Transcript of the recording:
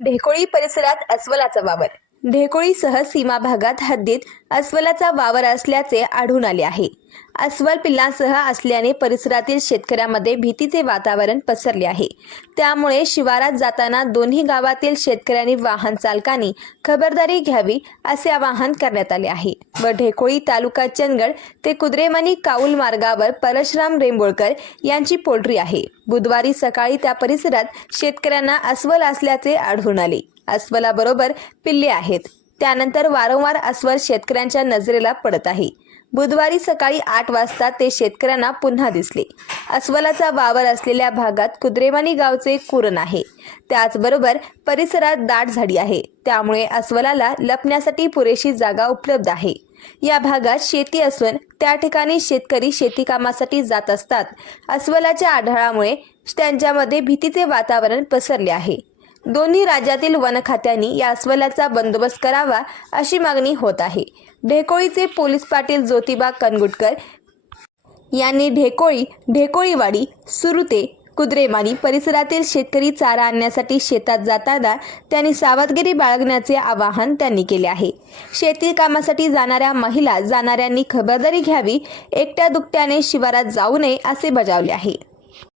ढेकोळी परिसरात अस्वलाचा वावर. ढेकोळीसह सीमा भागात हद्दीत अस्वलाचा वावर असल्याचे आढळून आले आहे. अस्वल पिल्लांसह असल्याने परिसरातील शेतकऱ्यांमध्ये भीतीचे वातावरण पसरले आहे. त्यामुळे शिवारात जाताना दोन्ही गावातील शेतकऱ्यांनी वाहन चालकांनी खबरदारी घ्यावी असे आवाहन करण्यात आले आहे. व ढेकोळी तालुका चंदगड ते कुद्रेमणी काऊल मार्गावर परशुराम रेंबोळकर यांची पोल्ट्री आहे. बुधवारी सकाळी त्या परिसरात शेतकऱ्यांना अस्वल असल्याचे आढळून आले. अस्वलाबरोबर पिल्ले आहेत. त्यानंतर वारंवार अस्वल शेतकऱ्यांच्या नजरेला पडत आहे. बुधवारी सकाळी आठ वाजता ते शेतकऱ्यांना पुन्हा दिसले. अस्वलाचा वावर असलेल्या भागात कुद्रेवानी गावचे कुरण आहे. त्याचबरोबर परिसरात दाट झाडी आहे. त्यामुळे अस्वलाला लपण्यासाठी पुरेशी जागा उपलब्ध आहे. या भागात शेती असून त्या ठिकाणी शेतकरी शेतीकामासाठी जात असतात. अस्वलाच्या आढळामुळे त्यांच्यामध्ये भीतीचे वातावरण पसरले आहे. दोन्ही राज्यातील वन खात्यांनी या अस्वलाचा बंदोबस्त करावा अशी मागणी होत आहे. ढेकोळीचे पोलीस पाटील ज्योतिबा कनगुटकर यांनी ढेकोळी ढेकोळीवाडी सुरुते कुद्रेमानी परिसरातील शेतकरी चारा आणण्यासाठी शेतात जाताना त्यांनी सावधगिरी बाळगण्याचे आवाहन त्यांनी केले आहे. शेती कामासाठी जाणाऱ्या महिला जाणाऱ्यांनी खबरदारी घ्यावी एकट्या दुकट्याने शिवारात जाऊ नये असे बजावले आहे.